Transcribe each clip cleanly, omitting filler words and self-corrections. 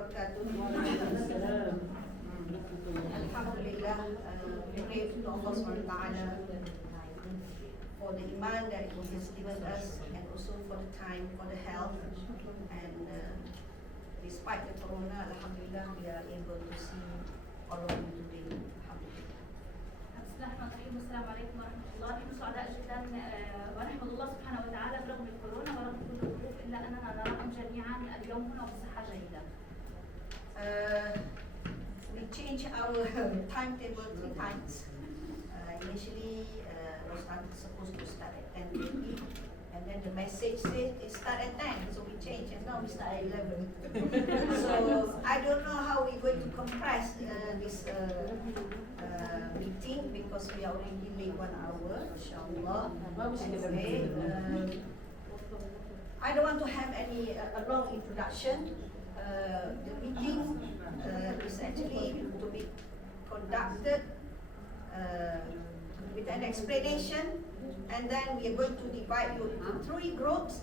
wabarakatuh. Alhamdulillah, we pray to Allah SWT for the iman that He has given us, and also for the time, for the health, and despite the corona, Alhamdulillah, we are able to see all of you today. Alhamdulillah. السلام عليكم ورحمة الله. نحن سعداء جدا ونحمد الله سبحانه وتعالى برغم الكورونا ورغم كل الظروف إلا أننا نراكم جميعا اليوم هنا وبصحة جيدة. We change our timetable 3 times. Initially, was supposed to start at 10:30, and then the message said it start at 10, so we changed, and now we start at 11. So I don't know how we're going to compress this meeting, because we are already late 1 hour, inshallah. Anyway, I don't want to have any a long introduction. The meeting is actually to be conducted with an explanation, and then we are going to divide you into 3 groups,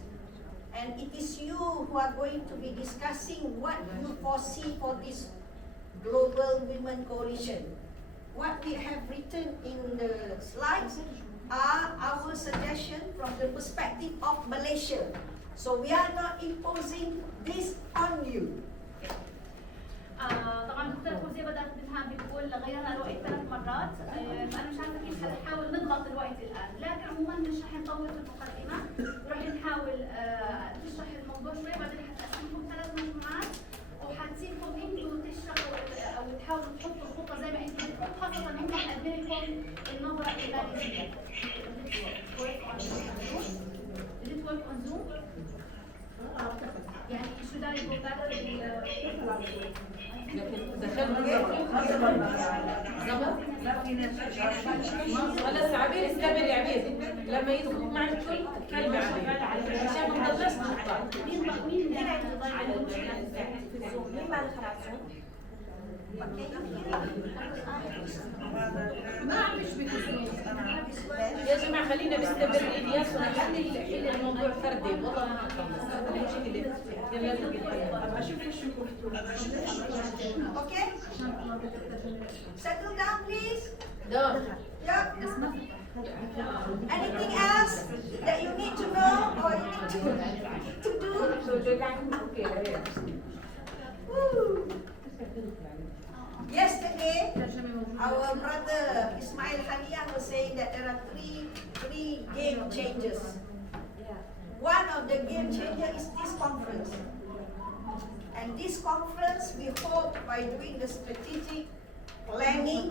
and it is you who are going to be discussing what you foresee for this Global Women Coalition. What we have written in the slides are our suggestions from the perspective of Malaysia. So we are not imposing this on you. طبعا دكتور فوزية بدأت منها بتقول غيرنا الوقت 3 مرات، فأنا مش عارفة كيف حنحاول نضغط الوقت الآن، لكن عموما مش رح نطول في المقدمة، رح نحاول تشرح الموضوع شوي، بعدين حتقسمكم 3 مجموعات وحتسيبكم انتوا تشرحوا أو تحاولوا تحطوا الخطة زي ما انتوا بدكم، خاصة ان هم حقدم لكم النظرة الغالية. Did it work on Zoom? يعني should I go back خلاص عبير استمر يا عبير لما يدخل معك الكل تتكلم عبير عشان ما نضلش نقطع. مين ما عم يشبه يا جماعه خلينا نستمر الياس ونحل الموضوع فردي والله ما نخلص هذا المشكله لازم Okay? Settle down, please. دور Yeah. Anything else that you need to know or you need to do? Woo. Yesterday, our brother Ismail Hania was saying that there are three game changers. One of the game changers is this conference. And this conference, we hope by doing the strategic planning,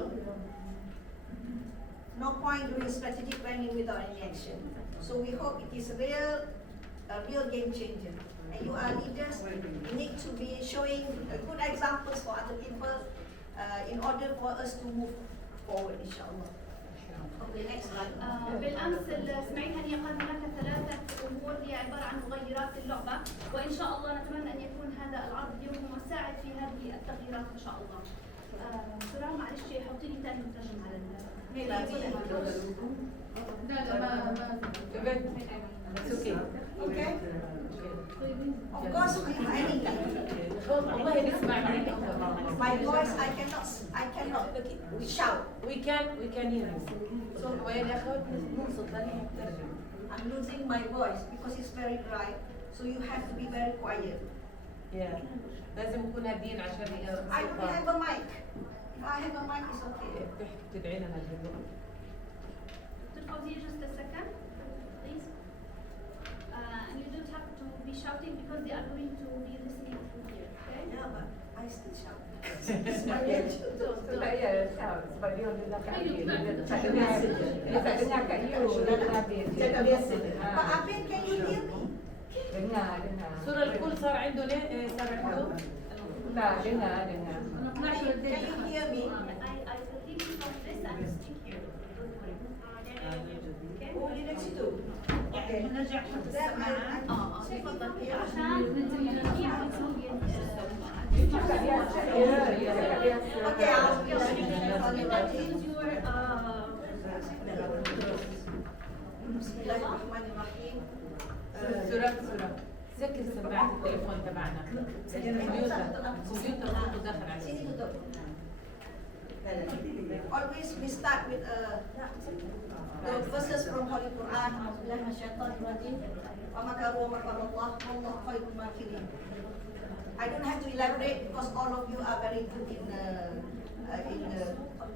no point doing strategic planning without any action. So we hope it is a real game changer. And you are leaders, you need to be showing good examples for other people in order for us to move forward, inshallah. Okay, next slide. بالامس سمعت هنية قال هناك 3 امور هي عباره عن مغيرات اللعبه، وان شاء الله نتمنى ان يكون هذا العرض اليوم مساعد في هذه التغييرات ان شاء الله. سراء معلش حطي لي ثاني مترجم على Okay. Of course, والله نسمع my voice, I cannot shout. we can hear you صوت وين يا اخوات نوصل ثاني نترجم. I'm losing my voice because it's very dry, so you have to be very quiet. Yeah. لازم نكون هادين عشان I don't have a mic. If I have a mic, it's okay. بتحكي تدعينا هالهدوء. Dr. Fawzia, just a second, please. And you don't have to be shouting because they are going to be listening to here, okay? Yeah, but I still shout. But Abin, can you hear me? صورة الكل صار عنده صار عنده لا dengar. Can you hear me? I continue from this and stick here. Oh, di dekat situ. Okay. Then تفضل عشان ننتهي Okay, I'll سورة سكر سماعة التليفون تبعنا. الكمبيوتر برضه داخل عليه. Sini tutup. Always we start with the verses from Holy Quran. Bismillahirrahmanirrahim. Wa makaru wa makarallah wallahu khairul makirin. I don't have to elaborate because all of you are very good in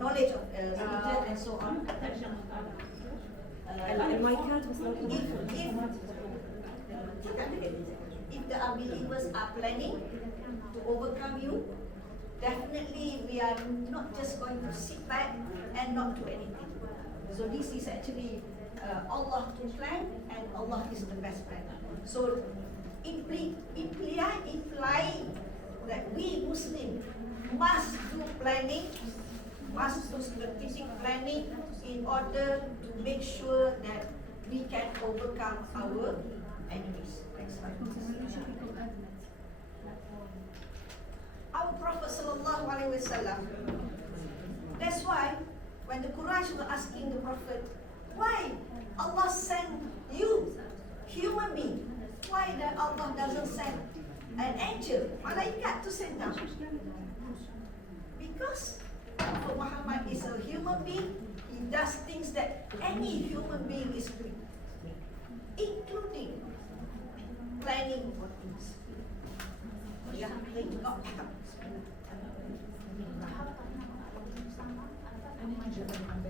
knowledge of religion and so on. If the unbelievers are planning to overcome you, definitely we are not just going to sit back and not do anything. So this is actually Allah to plan, and Allah is the best plan. So it implies that we Muslims must do planning, must do strategic planning in order to make sure that we can overcome our enemies. Next slide. Our Prophet sallallahu alaihi wasallam. That's why when the Quraysh were asking the Prophet, why Allah sent you, human being, why that Allah doesn't send an angel, malaikat to send down? Because Prophet Muhammad is a human being, he does things that any human being is doing, including planning for things. Yeah, they do not have.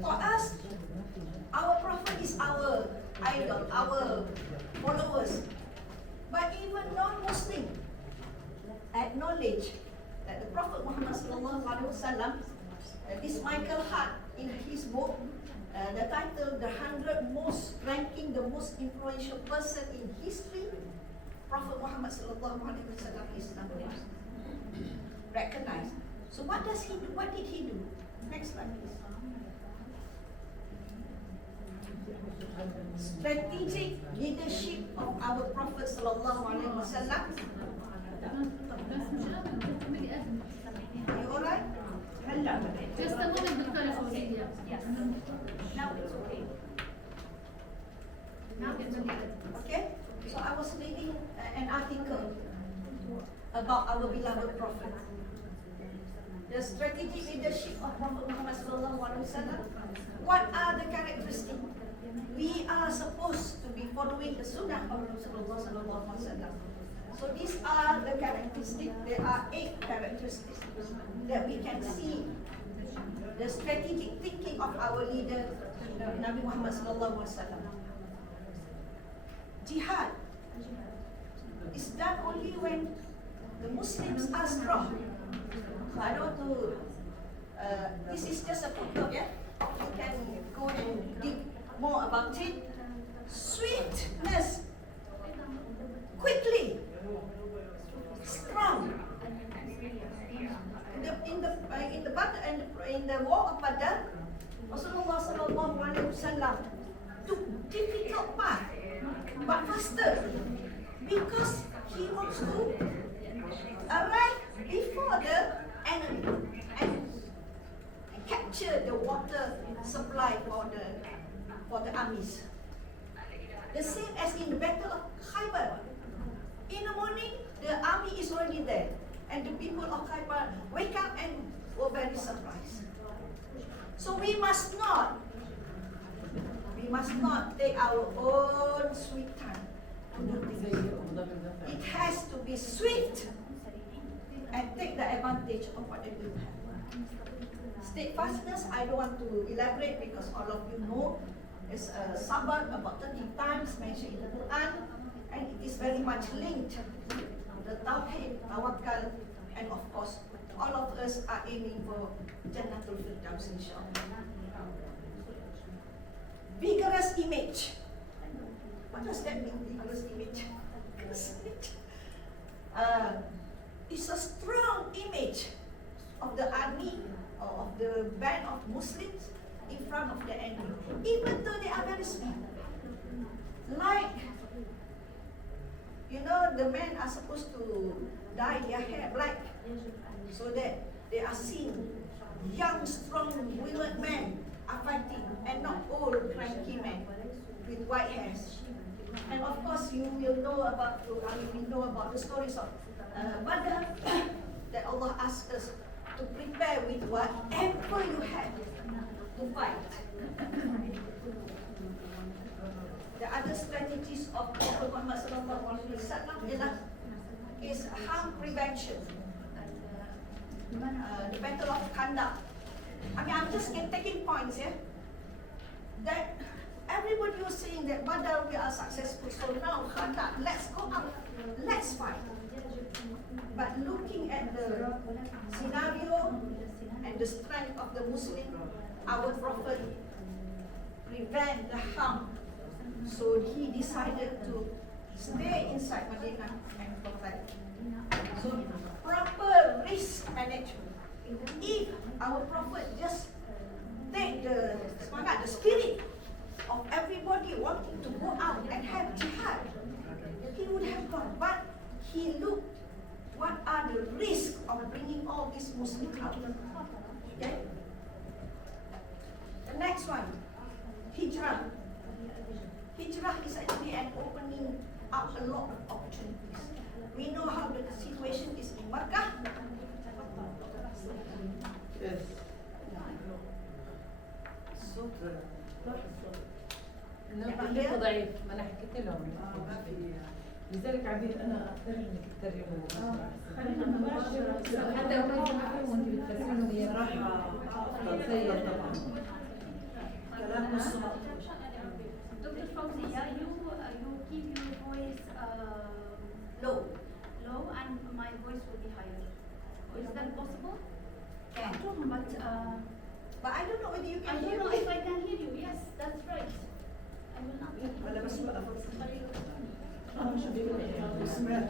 For us, our Prophet is our idol, our followers. But even non-Muslim acknowledge that the Prophet Muhammad sallallahu alaihi wasallam, this Michael Hart in his book, the title, the 100 most ranking, the most influential person in history, Prophet Muhammad sallallahu alaihi wasallam is number one. Recognized. So what does he do? What did he do? Next slide, please. Strategic leadership of our Prophet sallallahu alaihi wasallam. Are you alright? Just a moment, Dr. Faroque. Yes. Now it's okay. Now it's okay. Okay? So I was reading an article about our beloved Prophet. The strategic leadership of Prophet Muhammad sallallahu alaihi wasallam. What are the characteristics? We are supposed to be following the Sunnah of Rasulullah sallallahu alaihi wasallam. So these are the characteristics. There are 8 characteristics that we can see the strategic thinking of our leader, Nabi Muhammad sallallahu alaihi wasallam. Jihad is done only when the Muslims are strong. So I don't want to. This is just a footnote, yeah. You can go and dig more about it. Sweetness, quickly, strong. In the war of Badr, Rasulullah sallallahu alaihi wasallam took difficult path, but faster, because he wants to arrive before the enemy and capture the water supply for the armies. The same as in the battle of Khaybar. In the morning, the army is already there, and the people of Khaybar wake up and were very surprised. So we must not take our own sweet time to do things. It has to be swift and take the advantage of whatever you have. Steadfastness, I don't want to elaborate because all of you know, is sabr about 30 times mentioned in the Quran, and it is very much linked to the Tawheed, Tawakkal, and of course, all of us are aiming for Jannatul Firdaus, inshallah. Vigorous image. What does that mean, vigorous image? Vigorous image. It's a strong image of the army or of the band of Muslims in front of the enemy, even though they are very small. Like, you know, the men are supposed to dye their hair black so that they are seen. Young, strong, willing men are fighting, and not old, cranky men with white hairs. And of course, you will know about, we know about the stories of Badr, that whatever you have to fight. The other strategies of Prophet Muhammad sallallahu alaihi wasallam is harm prevention. The battle of Khandaq. I mean, I'm just taking points here. That everybody was saying that Badr we are successful, so now Khandaq, let's go up, let's fight. But looking at the scenario and the strength of the Muslim, our Prophet prevent the harm. So he decided to stay inside Medina and protect. So proper risk management. If our Prophet just take the semangat, the spirit of everybody wanting to go out and have jihad, he would have gone. But he looked what are the risks of bringing all these Muslims out. Okay? The next one, hijrah. Hijrah is actually an opening up a lot of opportunities. We know how the situation is in Makkah. Yes. So, نحكي ضعيف ما انا حكيت لهم لذلك عبير انا اقترح انك تترجموا خلينا مباشره حتى لو كنت معهم وانت بتفسروا هي صراحة أفضل سيء طبعا كلام الصلاة. Dr. Fauzia, you keep your voice low. low and my voice will be higher. Is that possible? Can. But But I don't know whether you I can don't hear know me. if I can hear you. Yes, that's right. I will not. أنا بسمع أنا شو بيقول سمعت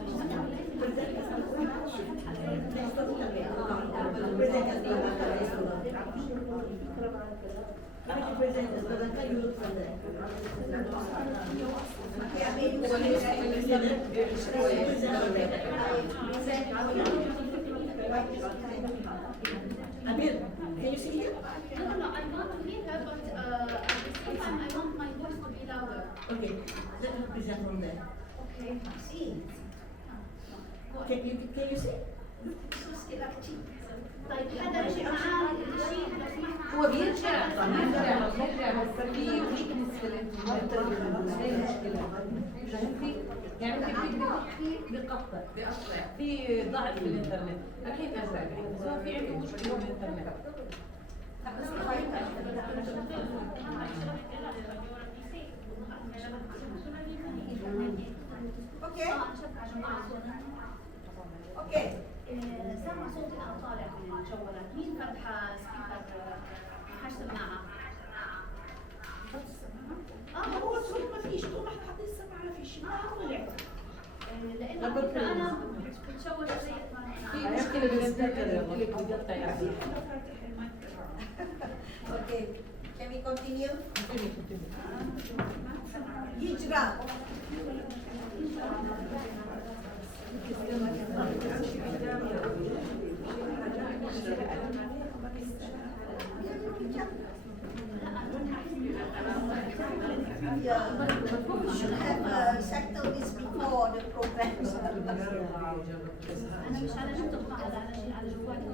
Amir, can you see here? No, I want to hear her, but at the same time, I want my voice to be louder. Okay, let me present from there. Okay. See. Can you see? طيب حدا رجع معاه شيء لو سمحت. هو بيرجع بس في ويكنس في الانترنت هي المشكله فهمتي؟ يعني انت بتقدري بقطع في ضعف في الانترنت اكيد ارجع بس هو في عندي مشكله في الانترنت Okay. Okay. سامع صوتي انا طالع من الجوالات، مين فاتحه سبيكر حاج سماعه؟ هو الصوت ما فيش طول ما احنا حاطين السماعة في الشمال طلع. لانه على فكره انا بتشوش زي في مشكله بالانترنت اللي بيقطع يعني Okay. Can we continue? Hijrah. Yeah, we should have settled this before the program. انا مش على جنب على جوالي.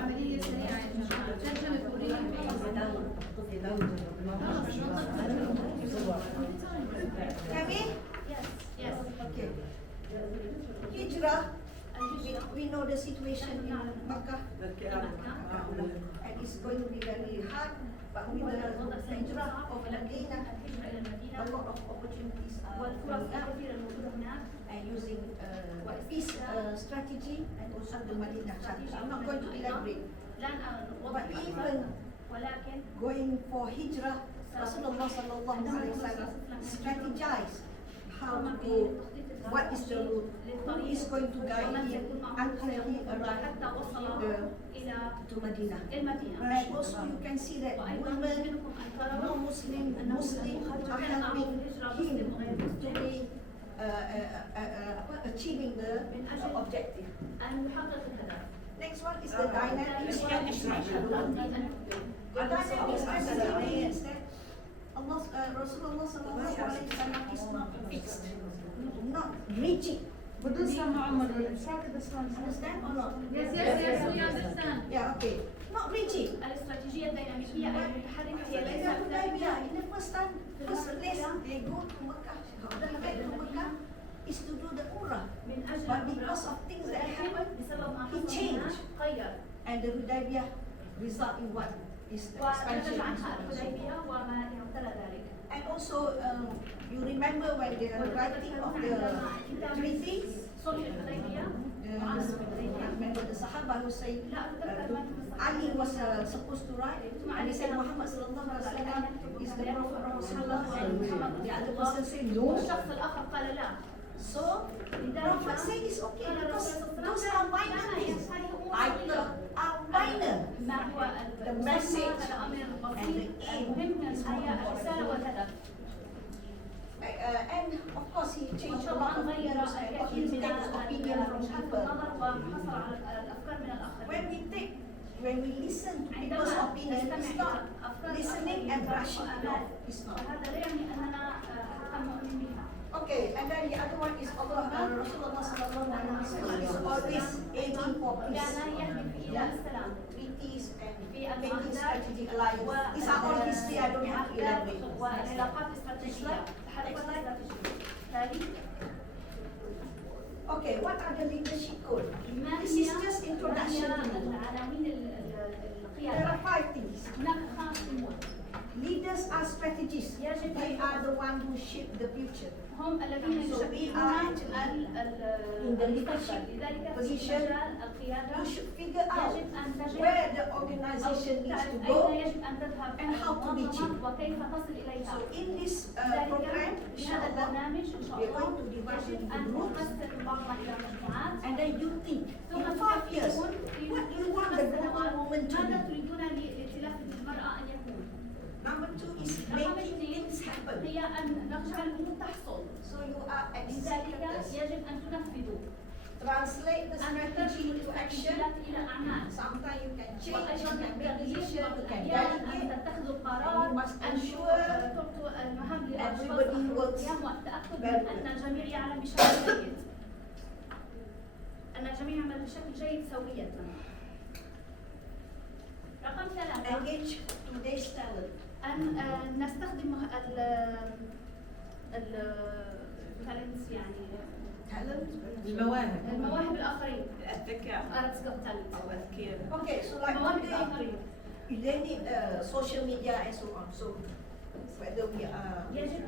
عملية سريعة يا جماعة. ترجمة كورية. Can we? Yes, yes. Okay. Hijrah. We know the situation in Makkah, and it's going to be very hard. But with the hijrah of Medina, a lot of opportunities are والفرص coming up, الكثيرة الموجودة هناك. and using peace strategy and also the Medina Charter. I'm not going to elaborate. لن But أوضح even ولكن going for hijrah, Rasulullah sallallahu alaihi wasallam strategize how to go, what is the route, who is going to guide him until he arrives حتى وصل إلى to Medina. المدينة. And also you can see that women, non-Muslim, Muslim are helping him to be achieving the objective. المحقق الهدف. Next one is the dynamics. The dynamics actually means that Allah Rasulullah sallallahu alaihi wasallam is not fixed, not rigid. بدون سمع عمر ساكت اسمع Understand or not? Yes, we understand. Yeah, okay. Not rigid. الاستراتيجية الديناميكية المتحركة هي In ليست the Hudaybiyah, in the first time, first place they go to Mecca, they went to Mecca is to do the Umrah. من أجل But because of things that happened, بسبب ما he حصل changed. هناك غير And the Hudaybiyah result in what? Is the expansion. ونتج عنها الحديبية وما تلا ذلك. And also, you remember when the writing of the treaty, صلح الحديبية remember the Sahaba who say, لا أتذكر ما Ali was supposed to write, and he said Muhammad sallallahu alaihi wasallam is the prophet of Rasulullah, and the other person said no. والشخص الآخر قال لا. So, Prophet said it's okay because those are minor things. Item are minor. ما هو The message هذا أمر and بسيط. the aim المهم is هي more الرسالة important. والهدف. And of course he changed a وطبعا lot of غير views and got الكثير his من takes opinion from وجهات people. النظر وحصل على الأفكار من الآخرين. When we listen to people's عندما opinion, it's نستمع not إلى أفكار listening and rushing الآخرين enough. It's not. فهذا لا يعني أننا حقا مؤمنين بها. Okay, and then the other one is Allah Rasulullah sallallahu alaihi wasallam is always aiming for peace. كان يهدف إلى السلام Treaties and في making المعاهدات strategic alliance. These are all history. I don't have to elaborate. والعلاقات الاستراتيجية تحركات استراتيجية. ثاني Okay, what are the leadership code? ما This هي is just introduction to it. العناوين There القيادة؟ are 5 things. هناك 5 أمور. Leaders are strategists. يجب They أن are the one who shape the future. هم الذين So we يشكلون are actually in the leadership لذلك في position. مجال القيادة You should figure out يجب أن تجد where the organization needs to أين go. يجب أن تذهب and how to reach it. المنظمة وكيف تصل إليها. So in this لذلك program, في هذا inshallah, البرنامج إن شاء we are الله going to divide it يجب into أن groups. نقسم بعضنا إلى مجموعات And then you think, ثم in 5 years, تفكرون في what you want the global woman to ماذا be? تريدون لائتلاف المرأة أن يكون؟ Number 2 is رقم making 2 things happen. هي أن نجعل الأمور تحصل. So you are لذلك executors. يجب أن تنفذوا Translate the أن strategy ترجموا into action. الاستراتيجيات إلى أعمال. Sometimes you can change, وأيضا you can make التغيير decisions, you can والأحيان أن delegate. تتخذوا قرار You must أن ensure تعطوا المهام للأشخاص everybody works القيام والتأكد very من أن الجميع يعمل بشكل جيد. أن الجميع يعمل بشكل جيد سوية. رقم 3 engage today's talent. أن نستخدم التالنتس يعني المواهب المواهب الآخرين. الذكاء Arts got talent. أو الذكاء. Okay, so like مواهب one day, الآخرين. they need social media and so on. So whether we are يجب